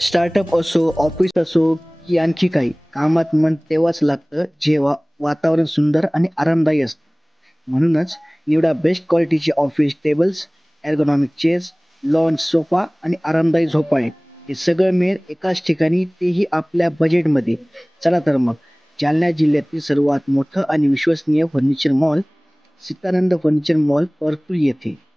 Startup असो, office असो की आणखी काही, कामात मन तेव्हाच लागतं जेव्हा वातावरण सुंदर आणि आरामदायी असतं. म्हणूनच निवडा बेस्ट क्वालिटीचे office tables, ergonomic chairs, lounge sofa आणि आरामदायी झोपाळे. हे सगळं मिळेल एकाच ठिकाणी, तेही आपल्या बजेटमध्ये. चला तर मग, जालना जिल्ह्यातील सर्वात मोठं आणि विश्वसनीय furniture mall, Sitanand furniture mall Partur येथे.